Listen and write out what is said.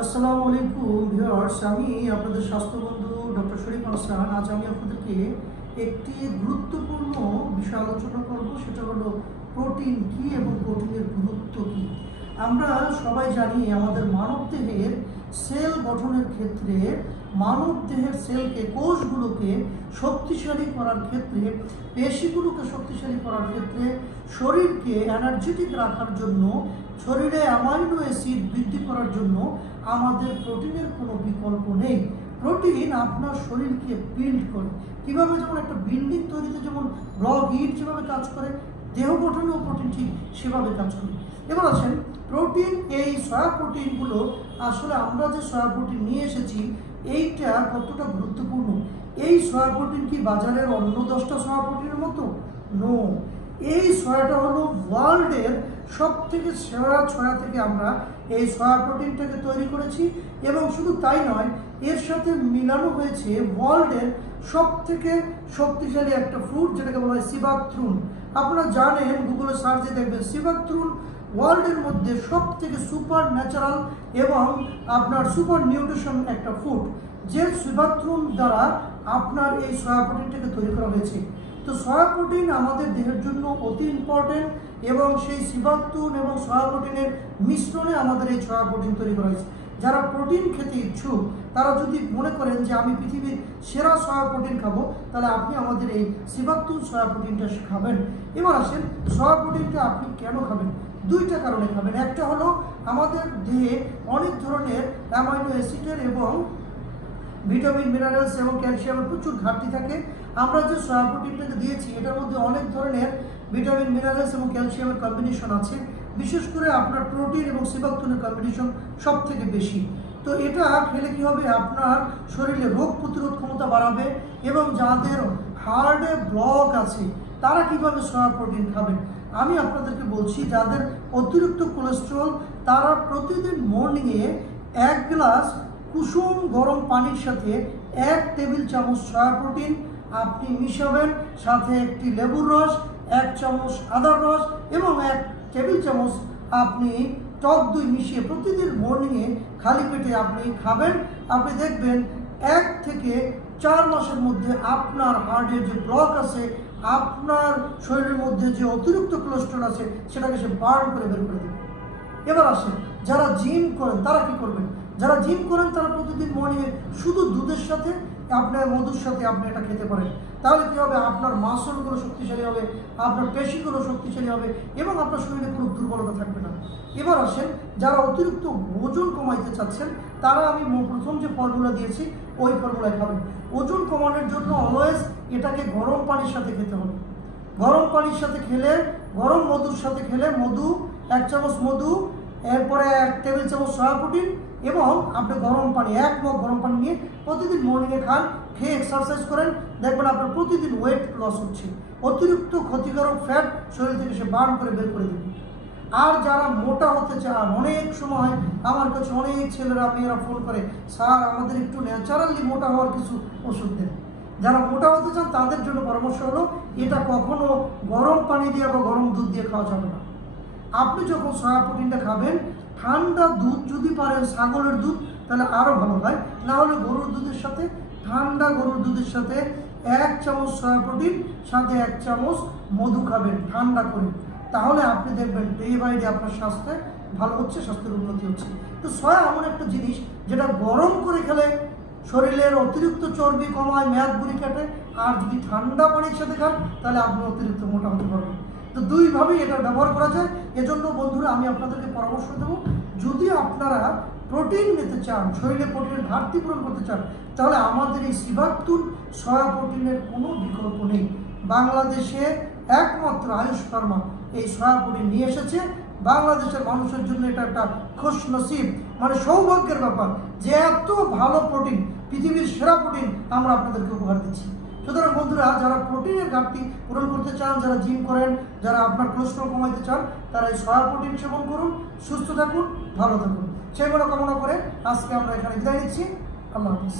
আসসালামু আলাইকুম ভিউয়ার্স, আমি আপনাদের স্বাস্থ্যবন্ধু ডক্টর শরীফ হাসান। আজ আমি আপনাদেরকে একটি গুরুত্বপূর্ণ বিষয় আলোচনা করব, সেটা হলো প্রোটিন কী এবং প্রোটিনের গুরুত্ব কী। আমরা সবাই জানি আমাদের মানবদেহের সেল গঠনের ক্ষেত্রে, মানবদেহের সেলকে, কোষগুলোকে শক্তিশালী করার ক্ষেত্রে, পেশিগুলোকে শক্তিশালী করার ক্ষেত্রে, শরীরকে এনার্জেটিক রাখার জন্য, শরীরে অ্যামাইনো অ্যাসিড বৃদ্ধি করার জন্য আমাদের প্রোটিনের কোনো বিকল্প নেই। প্রোটিন আপনার শরীরকে বিল্ড করে। কীভাবে? যেমন একটা বিল্ডিং তৈরিতে যেমন ব্লক ইট যেভাবে কাজ করে, দেহ গঠনেও প্রোটিন ঠিক সেভাবে কাজ করে। এবার আসেন, প্রোটিন, এই সয়া প্রোটিনগুলো আসলে আমরা যে সয়া প্রোটিন নিয়ে এসেছি এইটা কতটা গুরুত্বপূর্ণ। এই সয়া প্রোটিন কি বাজারের অন্য 10টা সয়া প্রোটিনের মতো? নো। এই সয়াটা হলো ওয়ার্ল্ডের সব থেকে সেরা সয়া থেকে আমরা এই সয়া প্রোটিনটাকে তৈরি করেছি, এবং শুধু তাই নয়, এর সাথে মিলানো হয়েছে ওয়ার্ল্ডের সব থেকে শক্তিশালী একটা ফ্রুট, যেটাকে বলা হয় সিবাথ্রুন। আপনারা জানেন, গুগলে সার্চ দিয়ে দেখবেন সিবাথ্রুন ওয়ার্ল্ডের মধ্যে সব থেকে সুপার ন্যাচারাল এবং আপনার সুপার নিউট্রিশন একটা ফুড, যে সিবাথ্রুন দ্বারা আপনার এই সয়া প্রোটিনটাকে তৈরি করা হয়েছে। তো সয়া প্রোটিন আমাদের দেহের জন্য অতি ইম্পর্টেন্ট, এবং সেই সিবাথ্রুন এবং সয়া প্রোটিনের মিশ্রণে আমাদের এই সয়া প্রোটিন তৈরি করা হয়েছে। যারা প্রোটিন খেতে ইচ্ছুক, তারা যদি মনে করেন যে আমি পৃথিবীর সেরা সয়া প্রোটিন খাবো, তাহলে আপনি আমাদের এই সিবাথ্রুন সয়া প্রোটিনটা খাবেন। এবার আসেন, সয়া প্রোটিনটা আপনি কেন খাবেন? দুইটা কারণে খাবেন। একটা হলো, আমাদের দেহে অনেক ধরনের অ্যামাইনো অ্যাসিডের এবং ভিটামিন, মিনারেলস এবং ক্যালসিয়ামের প্রচুর ঘাটতি থাকে। আমরা যে সয়া প্রোটিনটাকে দিয়েছি এটার মধ্যে অনেক ধরনের ভিটামিন, মিনারেলস এবং ক্যালসিয়ামের কম্বিনেশন আছে। বিশেষ করে আপনার প্রোটিন এবং সিবাথ্রুনের কম্বিনেশন সব থেকে বেশি। তো এটা খেলে কী হবে? আপনার শরীরে রোগ প্রতিরোধ ক্ষমতা বাড়াবে, এবং যাদের হার্টে ব্লক আছে তারা কিভাবে সয়া প্রোটিন খাবেন আমি আপনাদেরকে বলছি। যাদের অতিরিক্ত কোলেস্ট্রল, তারা প্রতিদিন মর্নিংয়ে 1 গ্লাস কুসুম গরম পানির সাথে 1 টেবিল চামচ সয়া প্রোটিন আপনি মিশাবেন, সাথে একটি লেবুর রস, 1 চামচ আদার রস এবং 1 টেবিল চামচ আপনি টক দই মিশিয়ে প্রতিদিন মর্নিংয়ে খালি পেটে আপনি খাবেন। আপনি দেখবেন 1 থেকে 4 মাসের মধ্যে আপনার হার্টের যে ব্লক আছে, আপনার শরীরের মধ্যে যে অতিরিক্ত কোলেস্ট্রল আছে, সেটাকে সে বার্ন করে বের করে দেবে। এবার আসেন, যারা জিম করেন তারা কি করবেন? যারা জিম করেন তারা প্রতিদিন মর্নিংয়ে শুধু দুধের সাথে, আপনার মধুর সাথে আপনি এটা খেতে পারেন। তাহলে কী হবে? আপনার মাসলগুলো শক্তিশালী হবে, আপনার পেশিগুলো শক্তিশালী হবে, এবং আপনার শরীরে কোনো দুর্বলতা থাকবে না। এবার আসেন, যারা অতিরিক্ত ওজন কমাইতে চাচ্ছেন, তারা আমি প্রথম যে ফর্মুলা দিয়েছি ওই ফর্মুলায় খাবেন। ওজন কমানোর জন্য অলওয়েজ এটাকে গরম পানির সাথে খেতে হবে। গরম পানির সাথে খেলে, গরম মধুর সাথে খেলে, মধু 1 চামচ মধু, এরপরে 1 টেবিল চামচ সয়া প্রোটিন, এবং আপনি গরম পানি 1 মগ গরম পানি নিয়ে প্রতিদিন মর্নিংয়ে খান। খেয়ে এক্সারসাইজ করেন, দেখবেন আপনার প্রতিদিন ওয়েট লস হচ্ছে। অতিরিক্ত ক্ষতিকারক ফ্যাট শরীর থেকে সে বার্ন করে বের করে দেবে। আর যারা মোটা হতে চান, অনেক সময় আমার কাছে অনেক ছেলেরা, মেয়েরা ফোন করে, স্যার আমাদের একটু ন্যাচারালি মোটা হওয়ার কিছু ওষুধ দেন। যারা মোটা হতে চান তাদের জন্য পরামর্শ হলো, এটা কখনো গরম পানি দিয়ে বা গরম দুধ দিয়ে খাওয়া যাবে না। আপনি যখন সয়া প্রোটিনটা খাবেন, ঠান্ডা দুধ যদি পারেন, ছাগলের দুধ, তাহলে আরও ভালো হয়। না হলে গরুর দুধের সাথে, ঠান্ডা গরুর দুধের সাথে 1 চামচ সয়া প্রোটিন, সাথে 1 চামচ মধু খাবেন ঠান্ডা করে। তাহলে আপনি দেখবেন ডে বাই ডে আপনার স্বাস্থ্যে ভালো হচ্ছে, স্বাস্থ্যের উন্নতি হচ্ছে। তো সয়া এমন একটা জিনিস যেটা গরম করে খেলে শরীরের অতিরিক্ত চর্বি কমায়, মেয়াদ বুড়ি কাটে। আর যদি ঠান্ডা পানির সাথে খান, তাহলে আপনি অতিরিক্ত মোটা হতে পারবেন। তো দুইভাবেই এটা ব্যবহার করা যায়। এজন্য বন্ধুরা, আমি আপনাদেরকে পরামর্শ দেবো, যদি আপনারা প্রোটিন নিতে চান, শরীরে প্রোটিনের ঘাটতি পূরণ করতে চান, তাহলে আমাদের এই সিবাথ্রুন সয়া প্রোটিনের কোনো বিকল্প নেই। বাংলাদেশে একমাত্র আয়ুষ ফার্মা এই সয়া প্রোটিন নিয়ে এসেছে। বাংলাদেশের মানুষের জন্য এটা একটা খুশনসিব, মানে সৌভাগ্যের ব্যাপার, যে এত ভালো প্রোটিন, পৃথিবীর সেরা প্রোটিন আমরা আপনাদেরকে উপহার দিচ্ছি। সুতরাং বন্ধুরা, যারা প্রোটিনের ঘাটতি পূরণ করতে চান, যারা জিম করেন, যারা আপনার কোলেস্ট্রল কমাইতে চান, তারা এই সয়া প্রোটিন সেবন করুন। সুস্থ থাকুন, ভালো থাকুন, সেই কামনা করে আজকে আমরা এখানে বিদায় নিচ্ছি। আল্লাহ হাফিজ।